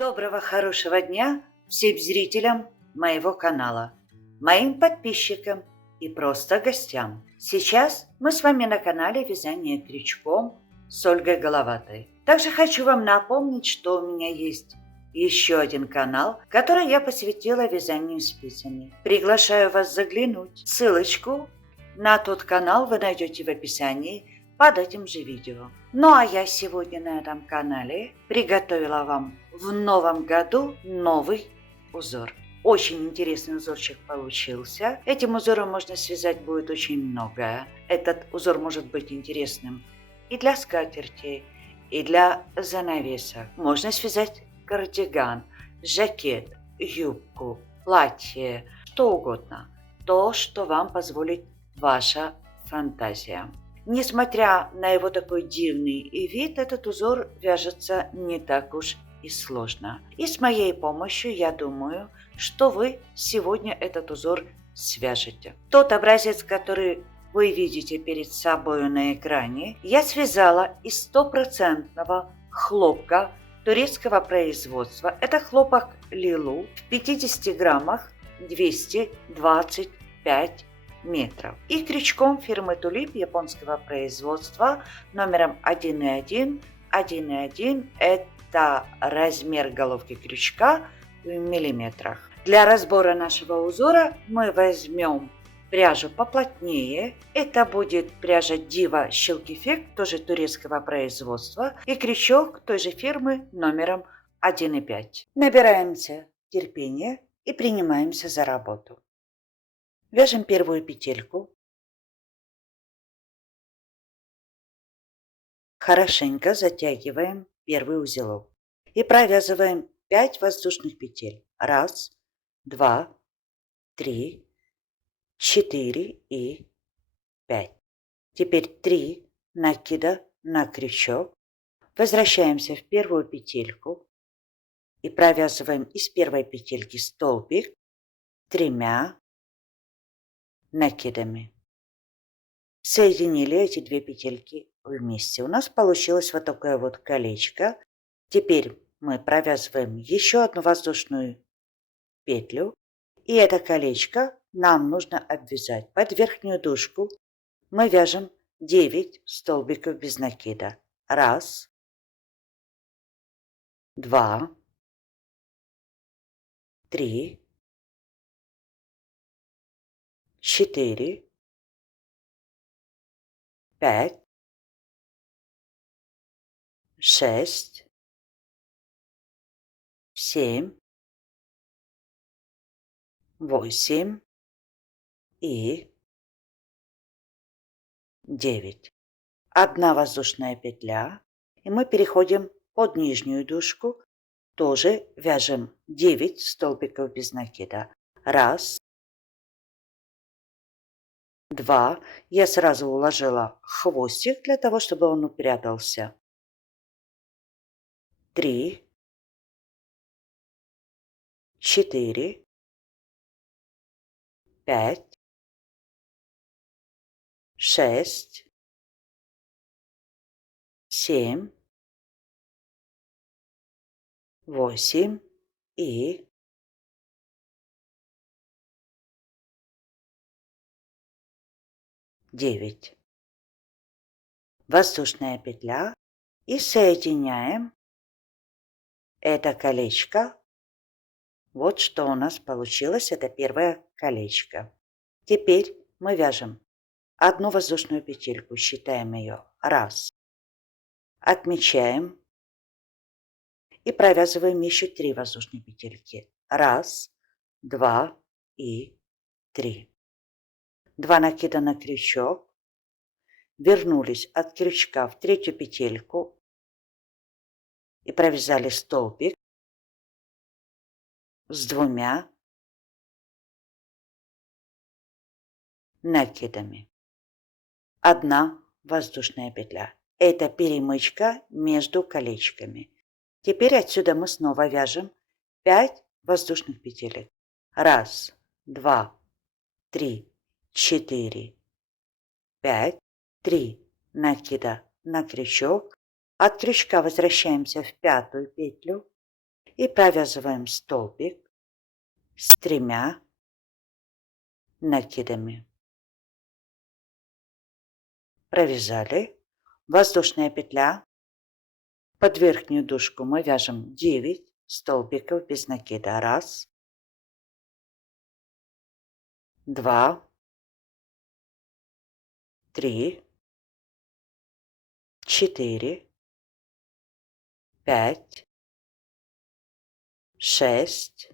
Доброго хорошего дня всем зрителям моего канала, моим подписчикам и просто гостям. Сейчас мы с вами на канале Вязание крючком с Ольгой Головатой. Также хочу вам напомнить, что у меня есть еще один канал, который я посвятила вязанию спицами. Приглашаю вас заглянуть. Ссылочку на тот канал вы найдете в описании под этим же видео. Ну а я сегодня на этом канале приготовила вам в новом году новый узор. Очень интересный узорчик получился. Этим узором можно связать будет очень многое. Этот узор может быть интересным и для скатерти, и для занавесок. Можно связать кардиган, жакет, юбку, платье, что угодно. То, что вам позволит ваша фантазия. Несмотря на его такой дивный вид, этот узор вяжется не так уж и сложно. И с моей помощью, я думаю, что вы сегодня этот узор свяжете. Тот образец, который вы видите перед собой на экране, я связала из стопроцентного хлопка турецкого производства. Это хлопок Лилу в 50 граммах 225 метров. И крючком фирмы Тулип японского производства номером 1,1. 1,1 это размер головки крючка в миллиметрах. Для разбора нашего узора мы возьмем пряжу поплотнее. Это будет пряжа Diva Silk Effect, тоже турецкого производства, и крючок той же фирмы номером 1,5. Набираемся терпения и принимаемся за работу. Вяжем первую петельку. Хорошенько затягиваем первый узелок и провязываем 5 воздушных петель. 1, 2, 3, 4 и 5. Теперь 3 накида на крючок. Возвращаемся в первую петельку и провязываем из первой петельки столбик 3 накидами. Соединили эти две петельки вместе. У нас получилось вот такое вот колечко. Теперь мы провязываем еще одну воздушную петлю. И это колечко нам нужно обвязать. Под верхнюю дужку мы вяжем 9 столбиков без накида. 1, 2, 3, 4, 5, 6, 7, 8 и 9. Одна воздушная петля, и мы переходим под нижнюю дужку. Тоже вяжем 9 столбиков без накида. 1, 2. Я сразу уложила хвостик для того, чтобы он упрятался. 3, 4, 5, 6, 7, 8 и 9. Воздушная петля и соединяем это колечко. Вот что у нас получилось, это первое колечко. Теперь мы вяжем одну воздушную петельку, считаем ее 1, отмечаем и провязываем еще 3 воздушные петельки. 1, 2 и 3. 2 накида на крючок, вернулись от крючка в третью петельку и провязали столбик с 2 накидами. 1 воздушная петля. Это перемычка между колечками. Теперь отсюда мы снова вяжем 5 воздушных петелек. 1, 2, 3, 4, 5, 3 накида на крючок. От крючка возвращаемся в пятую петлю И провязываем столбик с 3 накидами. Провязали. Воздушная петля. Под верхнюю дужку мы вяжем 9 столбиков без накида. 1, 2, 3, 4, 5, 6,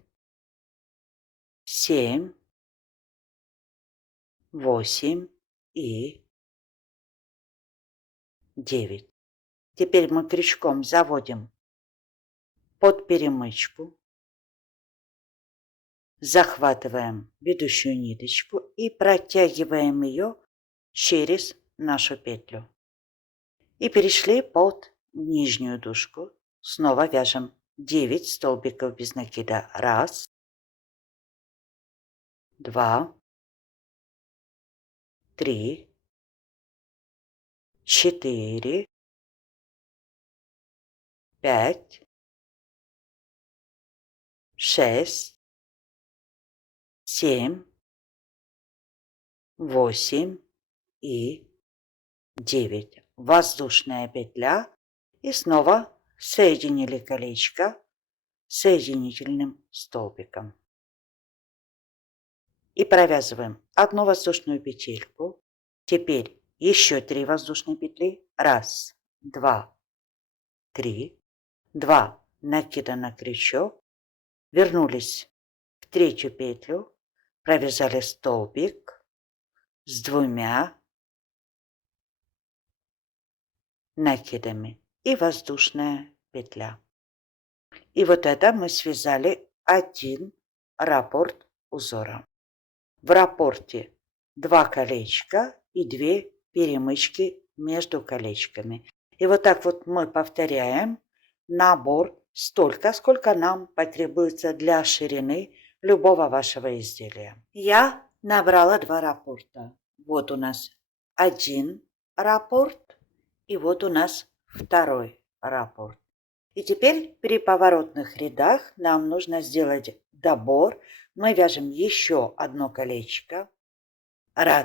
7, 8 и 9. Теперь мы крючком заводим под перемычку, захватываем ведущую ниточку и протягиваем ее через нашу петлю. И перешли под нижнюю дужку. Снова вяжем 9 столбиков без накида. 1, 2, 3, 4, 5, 6, 7, 8 и 9. Воздушная петля. И снова соединили колечко соединительным столбиком. И провязываем одну воздушную петельку. Теперь еще 3 воздушные петли. 1, 2, 3. 2 накида на крючок. Вернулись в третью петлю. Провязали столбик с 2 накидами и воздушная петля. И вот это мы связали один раппорт узора. В раппорте 2 колечка и 2 перемычки между колечками. И вот так вот мы повторяем набор столько, сколько нам потребуется для ширины любого вашего изделия. Я набрала 2 раппорта. Вот у нас один раппорт. И вот у нас второй раппорт. И теперь при поворотных рядах нам нужно сделать добор. Мы вяжем еще одно колечко. 1,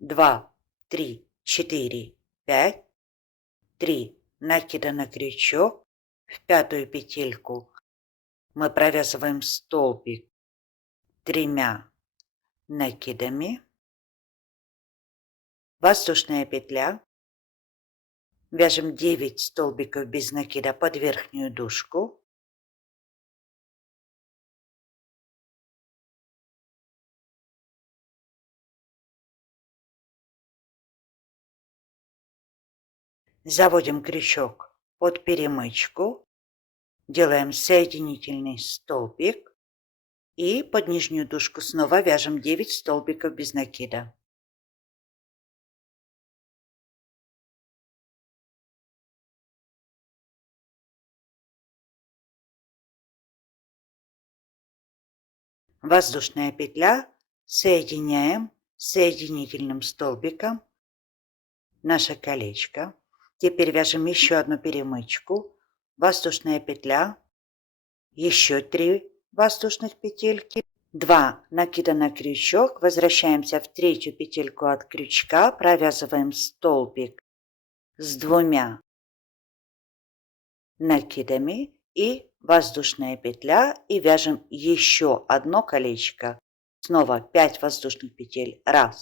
2, 3, 4, 5. 3 накида на крючок. В 5-ю петельку мы провязываем столбик 3 накидами. Воздушная петля. Вяжем 9 столбиков без накида под верхнюю дужку. Заводим крючок под перемычку. Делаем соединительный столбик. И под нижнюю дужку снова вяжем 9 столбиков без накида. Воздушная петля. Соединяем соединительным столбиком наше колечко. Теперь вяжем еще одну перемычку. Воздушная петля. Еще 3 воздушных петельки. 2 накида на крючок. Возвращаемся в третью петельку от крючка. Провязываем столбик с 2 накидами и воздушная петля. И вяжем еще одно колечко. Снова 5 воздушных петель. 1,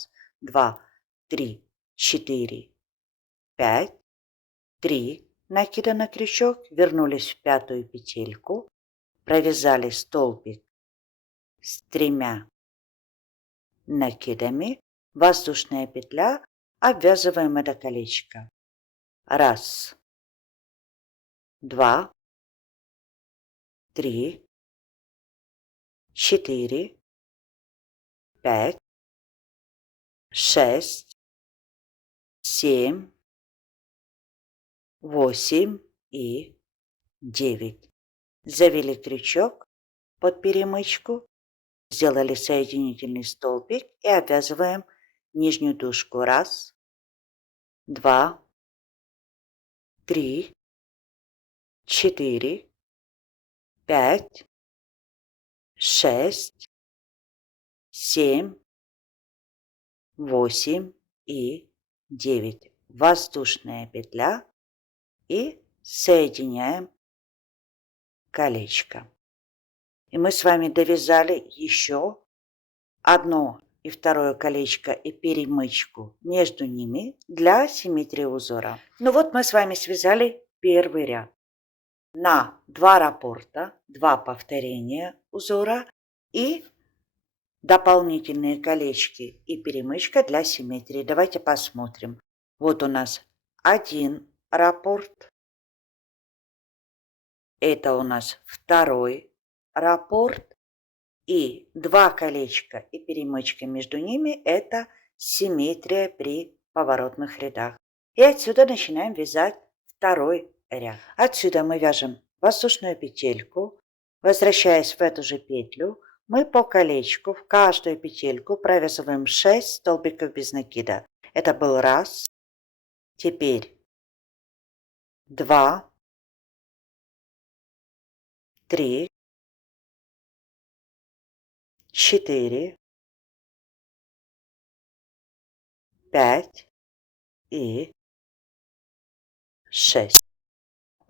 2, 3, 4, 5. 3 накида на крючок. Вернулись в 5-ю петельку. Провязали столбик с 3 накидами. Воздушная петля. Обвязываем это колечко. 1, 2, 3, 4, 5, 6, 7, 8 и 9. Завели крючок под перемычку. Сделали соединительный столбик и обвязываем нижнюю дужку. 1, 2, 3, 4, 5, 6, 7, 8 и 9. Воздушная петля и соединяем колечко. И мы с вами довязали еще одно и второе колечко и перемычку между ними для симметрии узора. Ну вот мы с вами связали первый ряд. На 2 раппорта, 2 повторения узора и дополнительные колечки и перемычка для симметрии. Давайте посмотрим. Вот у нас один раппорт. Это у нас второй раппорт. И 2 колечка и перемычка между ними – это симметрия при поворотных рядах. И отсюда начинаем вязать второй ряд. Отсюда мы вяжем воздушную петельку. Возвращаясь в эту же петлю, мы по колечку в каждую петельку провязываем 6 столбиков без накида. Это был раз. Теперь 2, 3, 4, 5 и 6.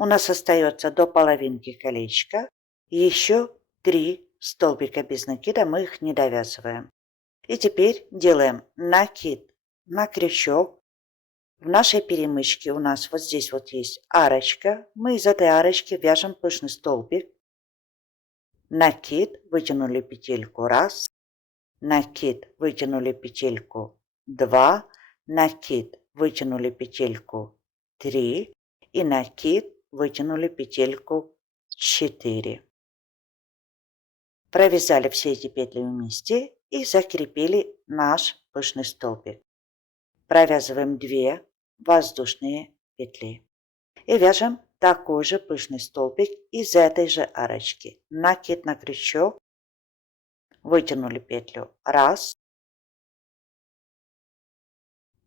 У нас остается до половинки колечка. Еще 3 столбика без накида, мы их не довязываем. И теперь делаем накид на крючок. В нашей перемычке у нас вот здесь вот есть арочка. Мы из этой арочки вяжем пышный столбик. Накид, вытянули петельку 1, накид, вытянули петельку 2, накид, вытянули петельку 3 и накид, вытянули петельку 4. Провязали все эти петли вместе и закрепили наш пышный столбик. Провязываем 2 воздушные петли и вяжем такой же пышный столбик из этой же арочки. Накид на крючок, вытянули петлю 1,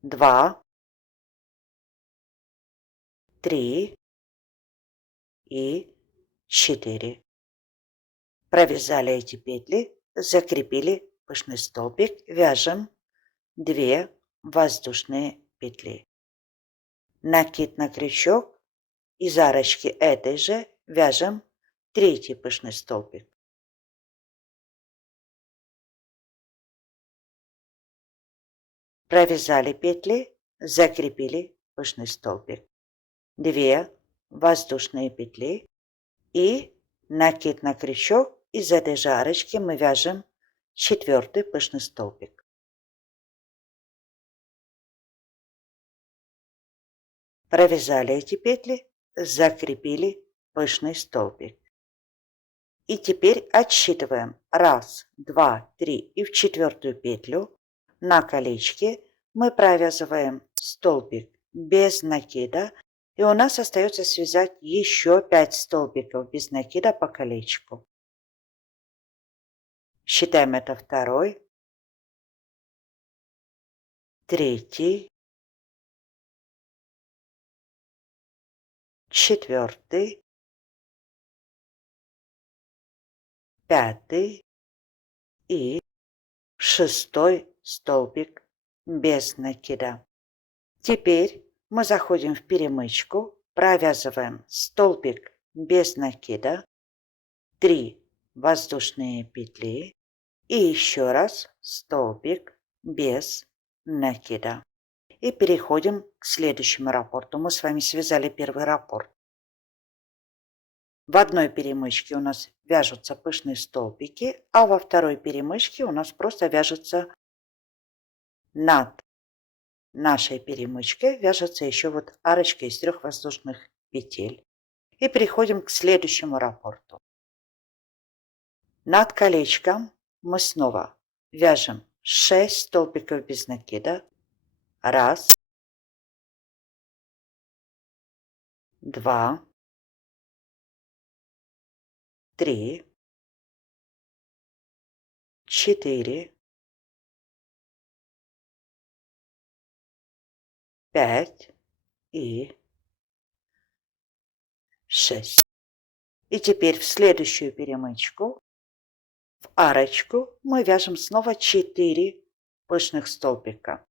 2, 3 и 4. Провязали эти петли, закрепили пышный столбик, вяжем 2 воздушные петли. Накид на крючок, из арочки этой же вяжем 3 пышный столбик. Провязали петли, закрепили пышный столбик. 2 воздушные петли и накид на крючок, из этой же арочки мы вяжем 4 пышный столбик. Провязали эти петли, закрепили пышный столбик. И теперь отсчитываем 1, 2, 3 и в 4 петлю на колечке мы провязываем столбик без накида, и у нас остается связать еще 5 столбиков без накида по колечку. Считаем, это 2, 3, 4, 5 и 6 столбик без накида. Теперь мы заходим в перемычку, провязываем столбик без накида, 3 воздушные петли и еще раз столбик без накида. И переходим к следующему раппорту. Мы с вами связали первый раппорт. В одной перемычке у нас вяжутся пышные столбики, а во второй перемычке у нас просто вяжется над нашей перемычкой вяжется еще вот арочка из 3 воздушных петель. И переходим к следующему раппорту. Над колечком мы снова вяжем 6 столбиков без накида. 1, 2, 3, 4, 5 и 6. И теперь в следующую перемычку, в арочку, мы вяжем снова 4 пышных столбика.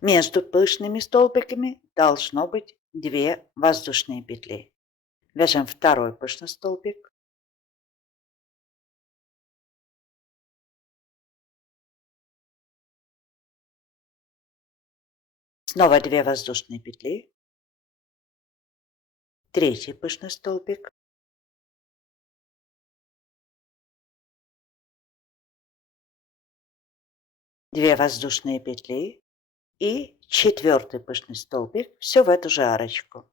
Между пышными столбиками должно быть 2 воздушные петли. Вяжем второй пышный столбик. Снова 2 воздушные петли. Третий пышный столбик. Две воздушные петли и четвертый пышный столбик. Все в эту же арочку.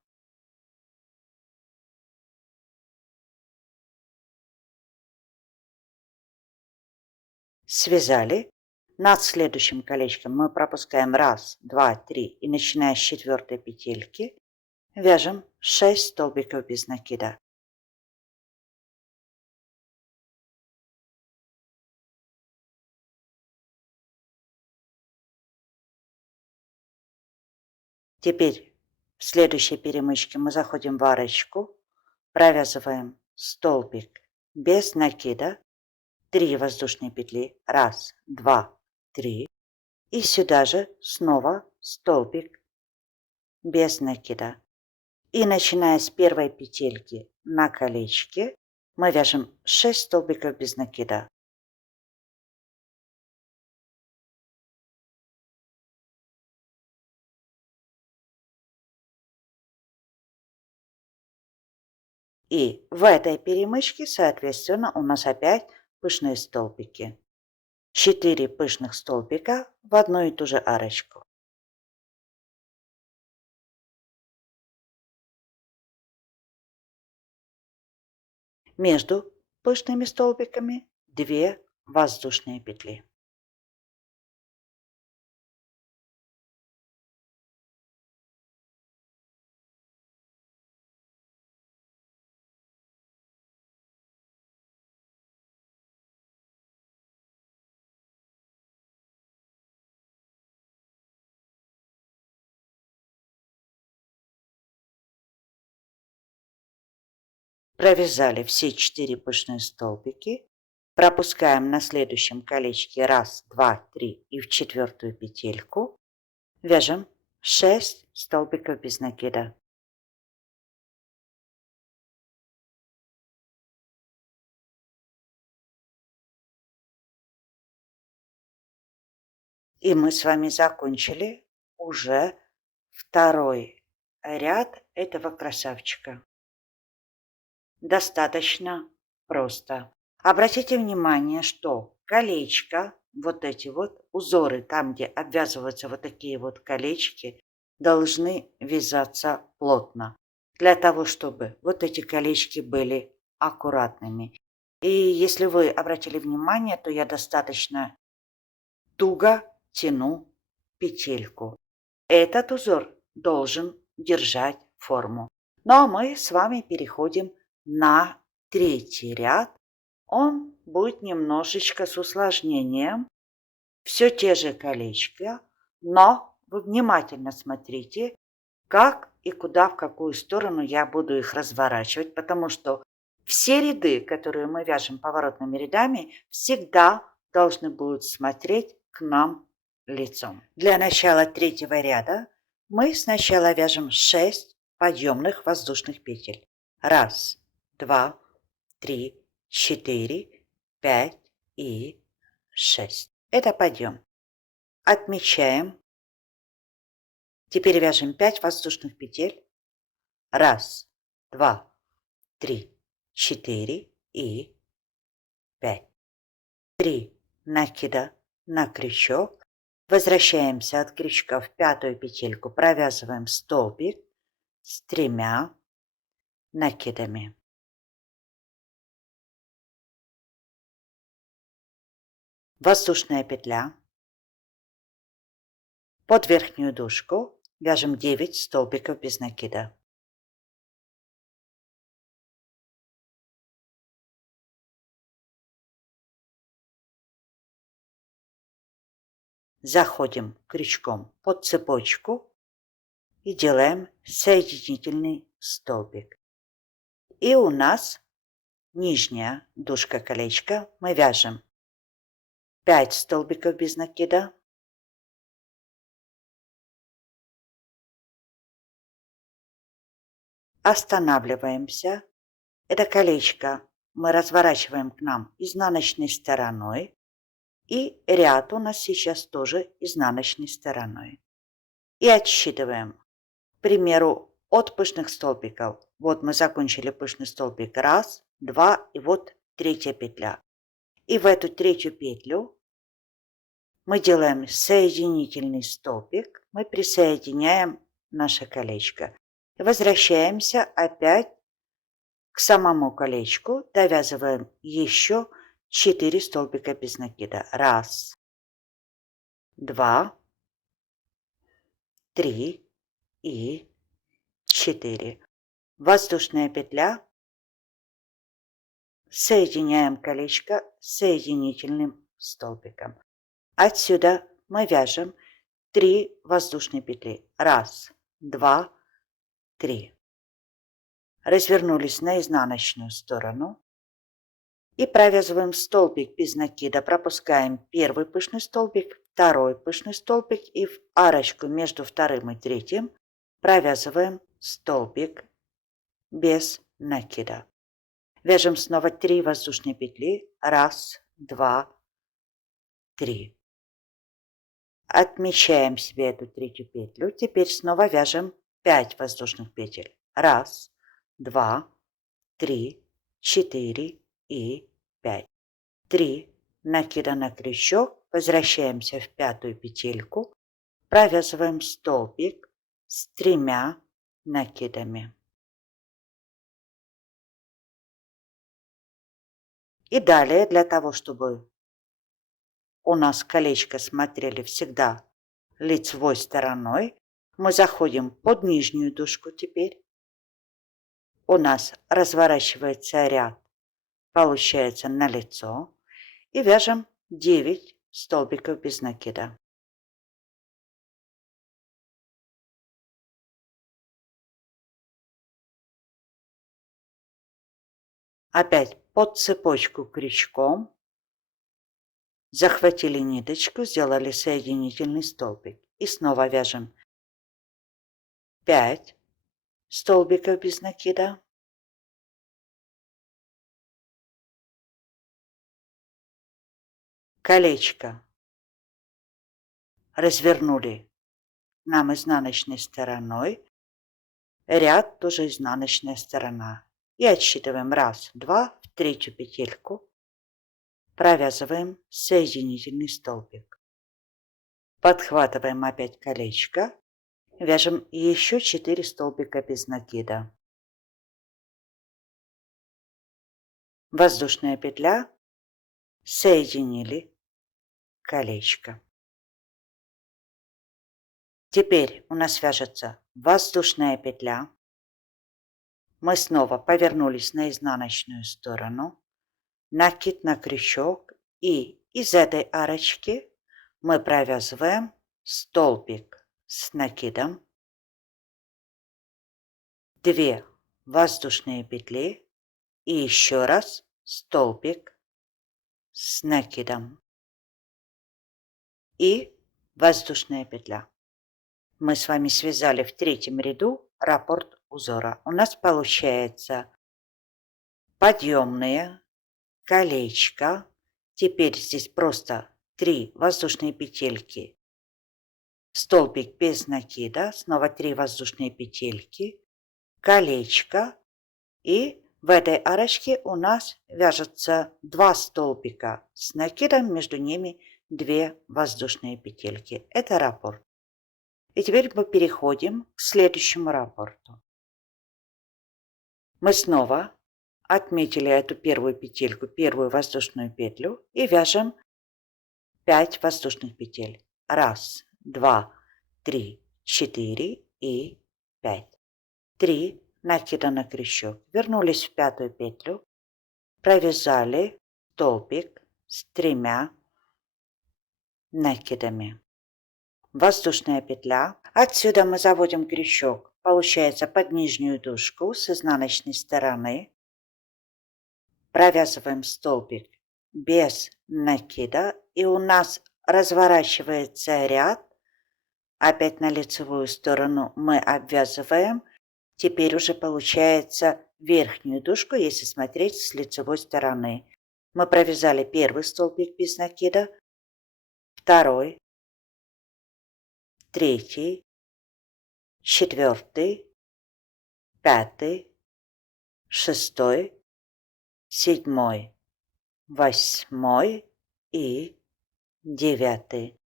Связали. Над следующим колечком мы пропускаем 1, 2, 3 и начиная с четвертой петельки вяжем 6 столбиков без накида. Теперь в следующей перемычке мы заходим в арочку, провязываем столбик без накида, 3 воздушные петли, 1, 2, 3, и сюда же снова столбик без накида. И начиная с первой петельки на колечке мы вяжем 6 столбиков без накида. И в этой перемычке, соответственно, у нас опять пышные столбики. 4 пышных столбика в одну и ту же арочку. Между пышными столбиками 2 воздушные петли. Провязали все 4 пышные столбики, пропускаем на следующем колечке 1, 2, 3 и в четвертую петельку вяжем 6 столбиков без накида. И мы с вами закончили уже второй ряд этого красавчика. Достаточно просто. Обратите внимание, что колечко, вот эти вот узоры, там, где обвязываются вот такие вот колечки, должны вязаться плотно, для того, чтобы вот эти колечки были аккуратными. И если вы обратили внимание, то я достаточно туго тяну петельку. Этот узор должен держать форму. Ну а мы с вами переходим на третий ряд. Он будет немножечко с усложнением. Все те же колечки, но вы внимательно смотрите, как и куда, в какую сторону я буду их разворачивать, потому что все ряды, которые мы вяжем поворотными рядами, всегда должны будут смотреть к нам лицом. Для начала третьего ряда мы сначала вяжем 6 подъемных воздушных петель. 1, 2, 3, 4, 5 и 6. Это подъем. Отмечаем. Теперь вяжем 5 воздушных петель. 1, 2, 3, 4 и 5. 3 накида на крючок. Возвращаемся от крючка в пятую петельку, провязываем столбик с 3 накидами. Воздушная петля. Под верхнюю дужку вяжем 9 столбиков без накида. заходим крючком под цепочку и делаем соединительный столбик. И у нас нижняя дужка колечка. Мы вяжем 5 столбиков без накида. Останавливаемся. Это колечко мы разворачиваем к нам изнаночной стороной. И ряд у нас сейчас тоже изнаночной стороной. И отсчитываем. К примеру, от пышных столбиков. Вот мы закончили пышный столбик. 1, 2, и вот 3 петля. И в эту 3 петлю мы делаем соединительный столбик. Мы присоединяем наше колечко. И возвращаемся опять к самому колечку. Довязываем еще 4 столбика без накида. 1, 2, 3 и 4. Воздушная петля. Соединяем колечко соединительным столбиком. Отсюда мы вяжем 3 воздушные петли. 1, 2, 3. Развернулись на изнаночную сторону и провязываем столбик без накида. Пропускаем первый пышный столбик, второй пышный столбик и в арочку между вторым и третьим провязываем столбик без накида. Вяжем снова 3 воздушные петли. 1, 2, 3. Отмечаем себе эту 3 петлю. Теперь снова вяжем 5 воздушных петель. 1, 2, 3, 4 и 5. 3 накида на крючок. Возвращаемся в 5 петельку. Провязываем столбик с 3 накидами. И далее, для того, чтобы у нас колечко смотрели всегда лицевой стороной, мы заходим под нижнюю дужку теперь. У нас разворачивается ряд, получается на лицо. И вяжем 9 столбиков без накида. Опять под цепочку крючком. Захватили ниточку, сделали соединительный столбик. И снова вяжем 5 столбиков без накида. Колечко развернули нам изнаночной стороной. Ряд тоже изнаночная сторона. И отсчитываем 1, 2, в 3 петельку. Провязываем соединительный столбик. Подхватываем опять колечко. Вяжем еще 4 столбика без накида. Воздушная петля. Соединили колечко. Теперь у нас вяжется воздушная петля. Мы снова повернулись на изнаночную сторону. Накид на крючок. И из этой арочки мы провязываем столбик с накидом. 2 воздушные петли. И еще раз столбик с накидом. И воздушная петля. Мы с вами связали в 3 ряду раппорт узора. У нас получается подъемные колечко. Теперь здесь просто 3 воздушные петельки. Столбик без накида. Снова 3 воздушные петельки. Колечко. И в этой арочке у нас вяжется 2 столбика с накидом. Между ними 2 воздушные петельки. Это раппорт. И теперь мы переходим к следующему раппорту. Мы снова отметили эту первую петельку, первую воздушную петлю и вяжем 5 воздушных петель. 1, 2, 3, 4 и 5. 3 накида на крючок. Вернулись в 5 петлю, провязали столбик с 3 накидами. воздушная петля. Отсюда мы заводим крючок, получается, под нижнюю дужку с изнаночной стороны. Провязываем столбик без накида, и у нас разворачивается ряд. Опять на лицевую сторону мы обвязываем. Теперь уже получается верхнюю дужку, если смотреть с лицевой стороны. Мы провязали первый столбик без накида, второй, третий, четвертый, пятый, шестой, седьмой, восьмой и девятый.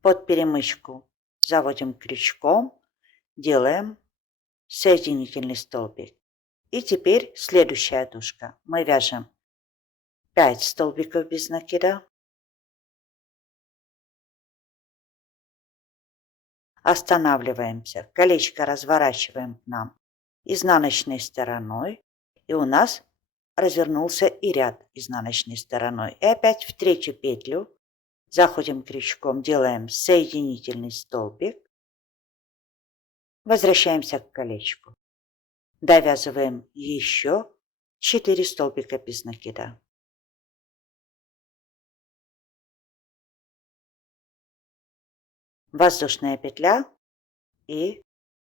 Под перемычку заводим крючком, делаем соединительный столбик. И теперь следующая дужка. Мы вяжем 5 столбиков без накида. Останавливаемся, колечко разворачиваем к нам изнаночной стороной, и у нас развернулся и ряд изнаночной стороной. И опять в третью петлю заходим крючком, делаем соединительный столбик, возвращаемся к колечку, довязываем еще 4 столбика без накида. Воздушная петля и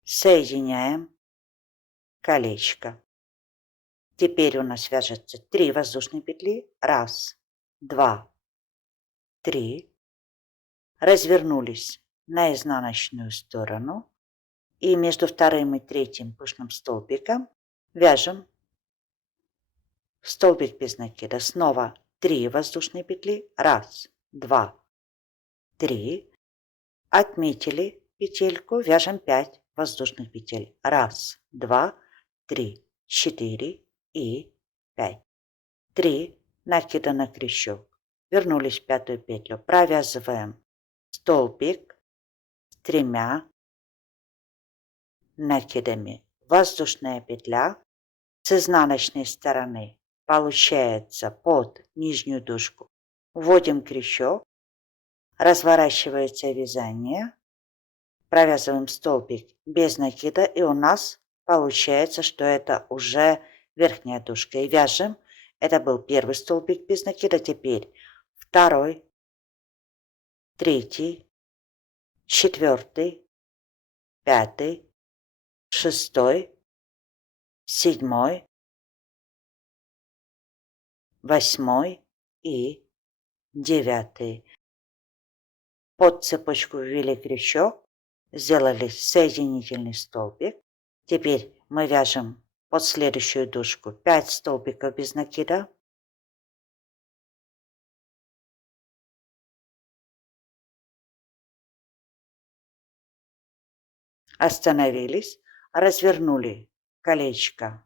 соединяем колечко. Теперь у нас вяжется 3 воздушные петли. 1, 2, 3. Развернулись на изнаночную сторону. И между вторым и третьим пышным столбиком вяжем столбик без накида. Снова 3 воздушные петли. 1, 2, 3. Отметили петельку, вяжем 5 воздушных петель. 1, 2, 3, 4 и 5. 3 накида на крючок. Вернулись в пятую петлю. Провязываем столбик с 3 накидами. Воздушная петля с изнаночной стороны получается под нижнюю дужку. Вводим крючок. Разворачивается вязание. Провязываем столбик без накида, и у нас получается, что это уже верхняя дужка. И вяжем. Это был первый столбик без накида. Теперь второй, третий, четвертый, пятый, шестой, седьмой, восьмой и девятый. Под цепочку ввели крючок, сделали соединительный столбик. Теперь мы вяжем под следующую дужку 5 столбиков без накида. Остановились, развернули колечко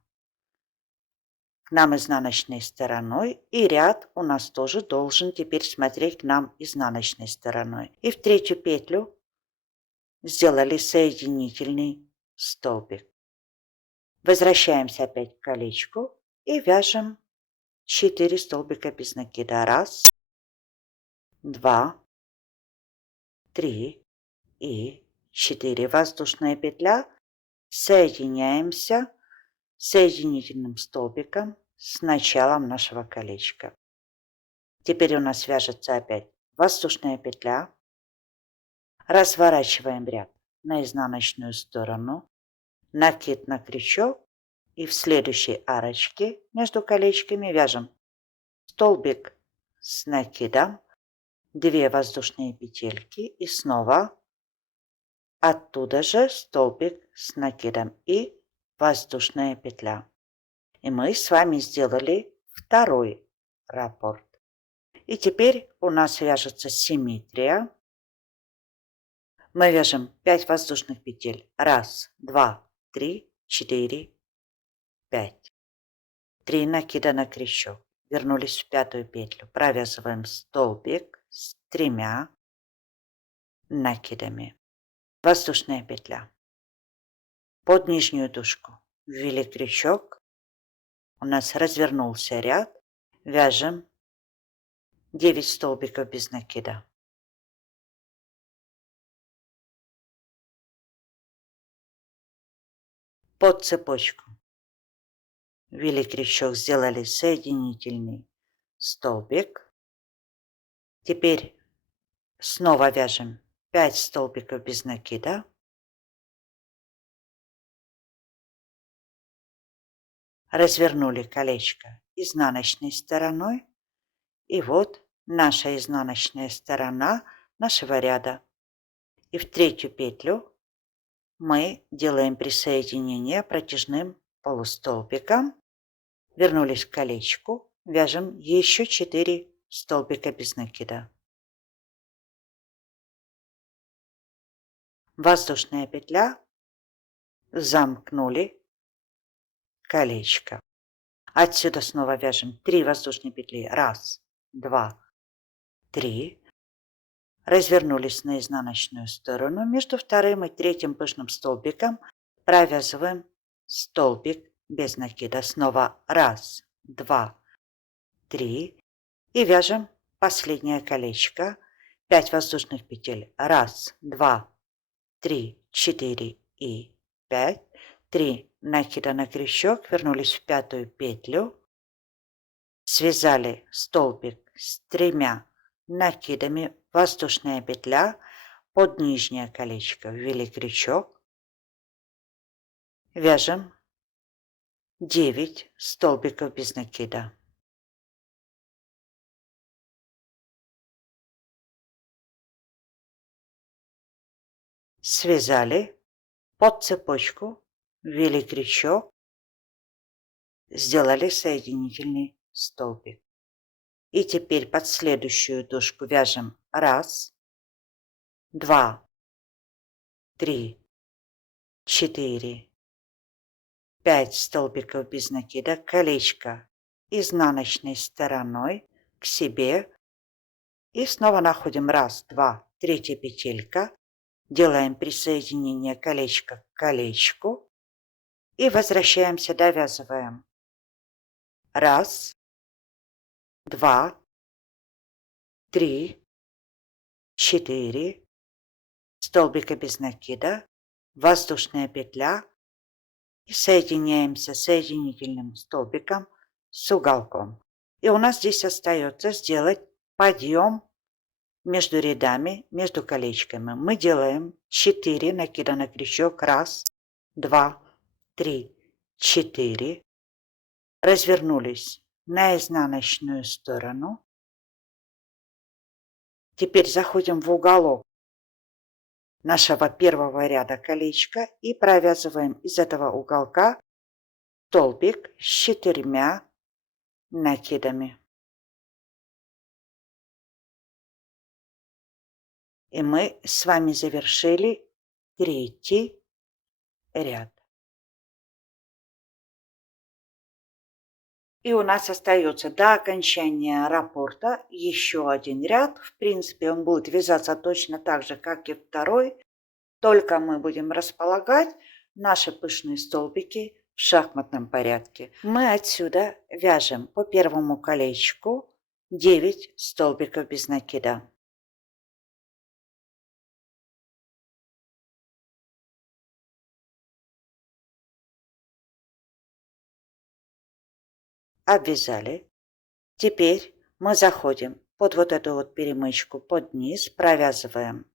к нам изнаночной стороной, и ряд у нас тоже должен теперь смотреть к нам изнаночной стороной. И в третью петлю сделали соединительный столбик. Возвращаемся опять к колечку и вяжем 4 столбика без накида. 1, 2, 3 и 4. Воздушная петля. Соединяемся соединительным столбиком с началом нашего колечка. Теперь у нас вяжется опять воздушная петля. Разворачиваем ряд на изнаночную сторону. Накид на крючок. И в следующей арочке между колечками вяжем столбик с накидом, 2 воздушные петельки и снова оттуда же столбик с накидом и воздушная петля. И мы с вами сделали второй раппорт. И теперь у нас вяжется симметрия. Мы вяжем 5 воздушных петель. 1, 2, 3, 4, 5. 3 накида на крючок. Вернулись в пятую петлю. Провязываем столбик с 3 накидами. Воздушная петля. Под нижнюю дужку ввели крючок. У нас развернулся ряд. Вяжем 9 столбиков без накида. под цепочку. Ввели крючок, сделали соединительный столбик. Теперь снова вяжем 5 столбиков без накида. Развернули колечко изнаночной стороной. И вот наша изнаночная сторона нашего ряда. И в третью петлю мы делаем присоединение протяжным полустолбиком. Вернулись к колечку, вяжем еще 4 столбика без накида. Воздушная петля, замкнули колечко. Отсюда снова вяжем 3 воздушные петли. 1, 2, 3. Развернулись на изнаночную сторону. Между вторым и третьим пышным столбиком провязываем столбик без накида. Снова 1, 2, 3. И вяжем последнее колечко. 5 воздушных петель. 1, 2, 3, 4 и 5. 3 накида на крючок. Вернулись в пятую петлю. Связали столбик с 3 накидами. Воздушная петля. Под нижнее колечко ввели крючок. Вяжем 9 столбиков без накида. Связали под цепочку, ввели крючок, сделали соединительный столбик. И теперь под следующую дужку вяжем 1, 2, 3, 4, 5 столбиков без накида, колечко изнаночной стороной к себе. И снова находим 1, 2, 3 петелька. Делаем присоединение колечка к колечку. И возвращаемся, довязываем 1, 2, 3, 4 столбика без накида, воздушная петля и соединяемся соединительным столбиком с уголком. И у нас здесь остается сделать подъем между рядами, между колечками. Мы делаем 4 накида на крючок. 1, 2, 3, 4. Развернулись на изнаночную сторону. Теперь заходим в уголок нашего первого ряда колечка и провязываем из этого уголка столбик с 4 накидами. И мы с вами завершили третий ряд. И у нас остается до окончания раппорта еще один ряд. В принципе, он будет вязаться точно так же, как и второй. Только мы будем располагать наши пышные столбики в шахматном порядке. Мы отсюда вяжем по первому колечку 9 столбиков без накида. Обвязали. Теперь мы заходим под вот эту вот перемычку, под низ, провязываем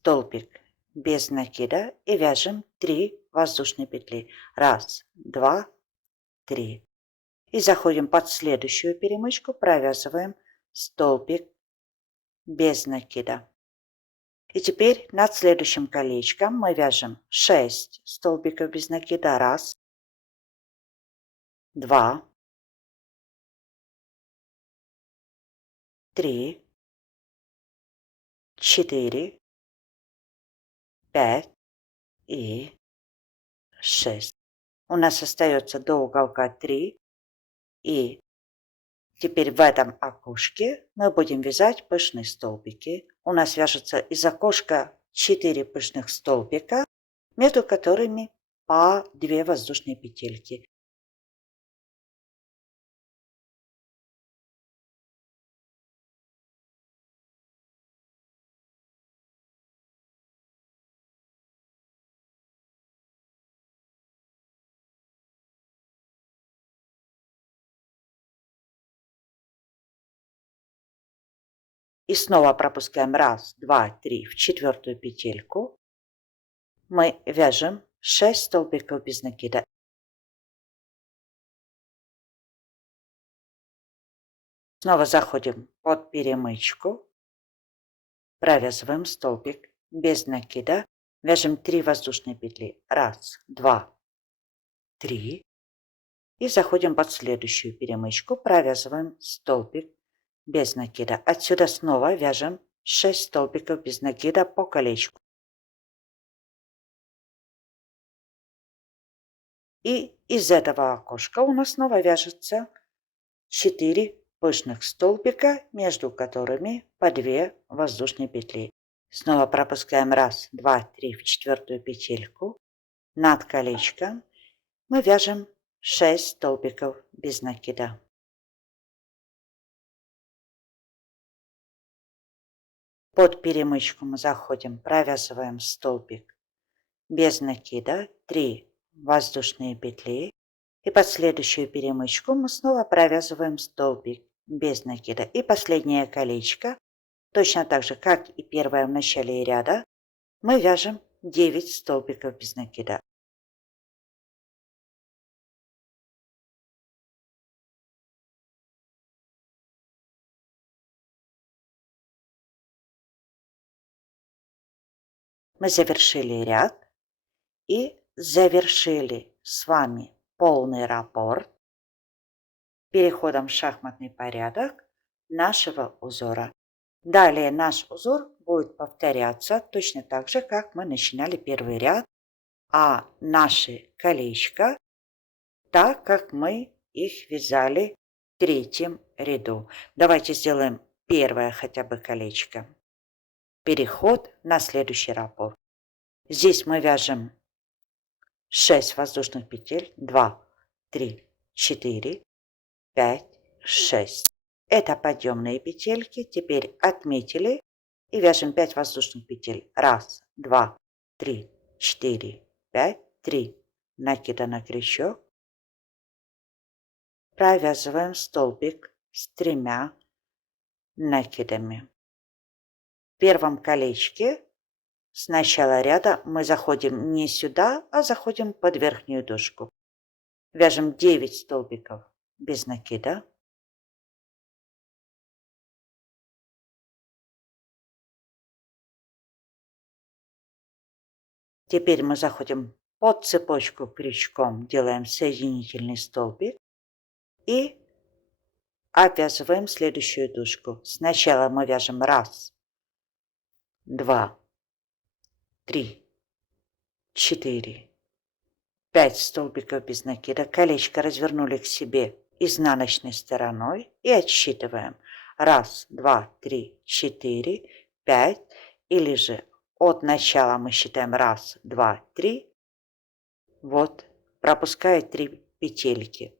столбик без накида и вяжем 3 воздушные петли. 1, 2, 3. И заходим под следующую перемычку, провязываем столбик без накида. И теперь над следующим колечком мы вяжем 6 столбиков без накида. 1, 2, 3, 4, 5 и 6. У нас остается до уголка 3. И теперь в этом окошке мы будем вязать пышные столбики. У нас вяжется из окошка 4 пышных столбика, между которыми по 2 воздушные петельки. И снова пропускаем 1, 2, 3 в 4 петельку. Мы вяжем 6 столбиков без накида. Снова заходим под перемычку, провязываем столбик без накида, вяжем 3 воздушные петли. 1, 2, 3. И заходим под следующую перемычку, провязываем столбик без накида. Отсюда снова вяжем 6 столбиков без накида по колечку. И из этого окошка у нас снова вяжется 4 пышных столбика, между которыми по 2 воздушные петли. Снова пропускаем 1, 2, 3 в 4 петельку. Над колечком мы вяжем 6 столбиков без накида. Под перемычку мы заходим, провязываем столбик без накида, 3 воздушные петли. И под следующую перемычку мы снова провязываем столбик без накида. И последнее колечко, точно так же, как и первое в начале ряда, мы вяжем 9 столбиков без накида. Мы завершили ряд и завершили с вами полный раппорт переходом в шахматный порядок нашего узора. Далее наш узор будет повторяться точно так же, как мы начинали первый ряд, а наши колечки так, как мы их вязали в третьем ряду. Давайте сделаем первое хотя бы колечко. Переход на следующий раппорт. Здесь мы вяжем 6 воздушных петель, 2, 3, 4, 5, 6. Это подъемные петельки. Теперь отметили и вяжем 5 воздушных петель. 1, 2, 3, 4, 5, 3. Накида на крючок. Провязываем столбик с 3 накидами. В первом колечке с начала ряда мы заходим не сюда, а заходим под верхнюю дужку. Вяжем 9 столбиков без накида. Теперь мы заходим под цепочку крючком, делаем соединительный столбик и обвязываем следующую дужку. Сначала мы вяжем 1, 2, 3, 4, 5 столбиков без накида. Колечко развернули к себе изнаночной стороной и отсчитываем. 1, 2, 3, 4, 5. Или же от начала мы считаем 1, 2, 3. Вот, пропуская 3 петельки.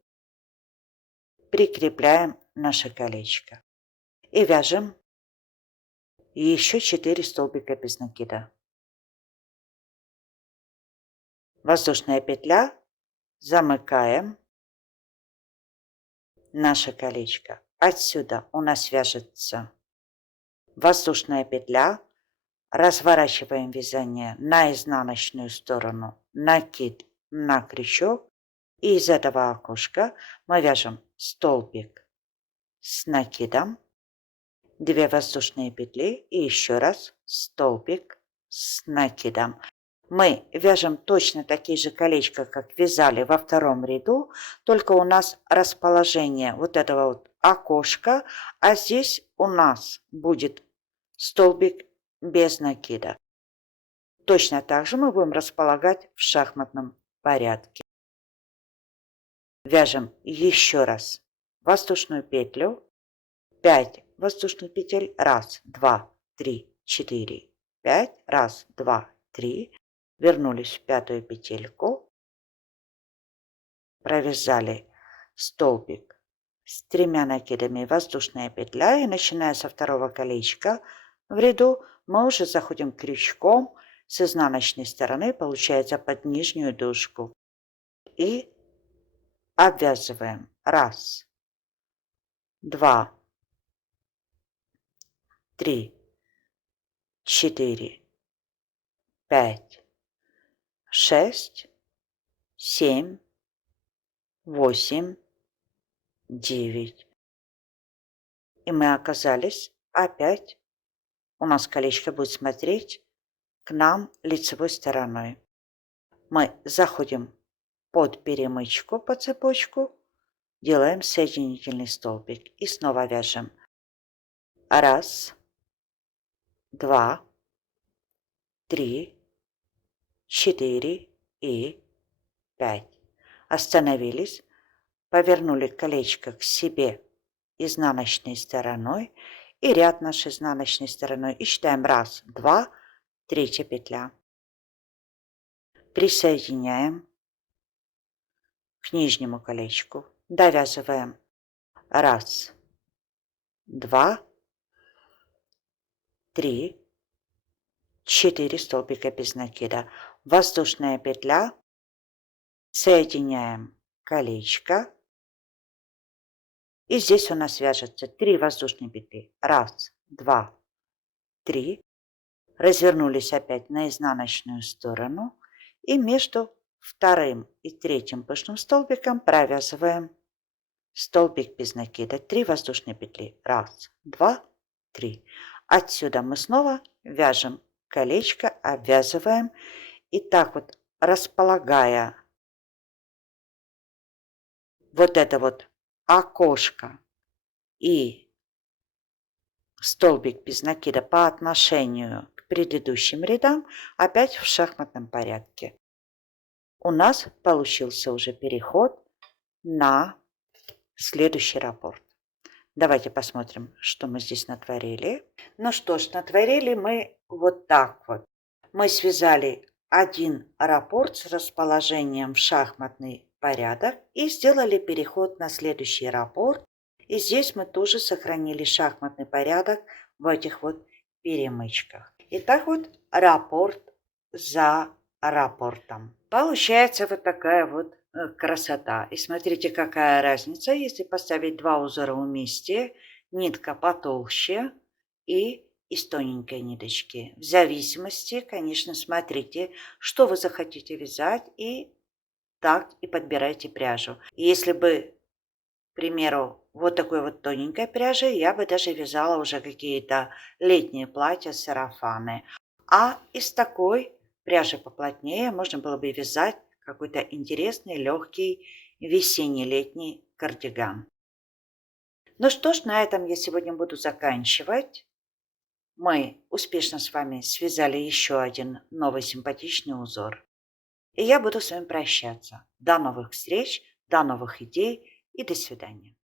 Прикрепляем наше колечко. И вяжем еще 4 столбика без накида. Воздушная петля, замыкаем наше колечко. Отсюда у нас вяжется воздушная петля, разворачиваем вязание на изнаночную сторону, накид на крючок, и из этого окошка мы вяжем столбик с накидом, 2 воздушные петли и еще раз столбик с накидом. Мы вяжем точно такие же колечки, как вязали во втором ряду, только у нас расположение вот этого вот окошка, а здесь у нас будет столбик без накида. Точно так же мы будем располагать в шахматном порядке. Вяжем еще раз воздушную петлю, 5 воздушных петель, 1, 2, 3, 4, 5, 1, 2, 3. Вернулись в 5 петельку, провязали столбик с 3 накидами, воздушная петля, и начиная со второго колечка в ряду мы уже заходим крючком с изнаночной стороны, получается под нижнюю дужку, и обвязываем 1, 2, 3, 4, 5, 6, 7, 8, 9. И мы оказались опять, у нас колечко будет смотреть к нам лицевой стороной. Мы заходим под перемычку, по цепочку, делаем соединительный столбик и снова вяжем. 1, 2, 3, 4 и 5. Остановились, повернули колечко к себе изнаночной стороной и ряд наш изнаночной стороной. И считаем 1, 2, 3 петля. Присоединяем к нижнему колечку, довязываем 1, 2, 3, 4 столбика без накида. Воздушная петля, соединяем колечко. И здесь у нас вяжется 3 воздушные петли. 1, 2, 3. Развернулись опять на изнаночную сторону. И между вторым и третьим пышным столбиком провязываем столбик без накида. 3 воздушные петли. 1, 2, 3. Отсюда мы снова вяжем колечко, обвязываем. И так вот, располагая вот это вот окошко и столбик без накида по отношению к предыдущим рядам, опять в шахматном порядке. У нас получился уже переход на следующий раппорт. Давайте посмотрим, что мы здесь натворили. Ну что ж, натворили мы вот так вот. Мы связали один раппорт с расположением в шахматный порядок и сделали переход на следующий раппорт. И здесь мы тоже сохранили шахматный порядок в этих вот перемычках. Итак, вот раппорт за раппортом. Получается вот такая вот красота. И смотрите, какая разница, если поставить 2 узора вместе, нитка потолще и из тоненькой ниточки. В зависимости, конечно, смотрите, что вы захотите вязать, и так и подбирайте пряжу. Если бы, к примеру, вот такой вот тоненькой пряжи, я бы даже вязала уже какие-то летние платья, сарафаны. А из такой пряжи поплотнее можно было бы вязать какой-то интересный, легкий весенне-летний кардиган. Ну что ж, на этом я сегодня буду заканчивать. Мы успешно с вами связали еще один новый симпатичный узор. И я буду с вами прощаться. До новых встреч, до новых идей и до свидания.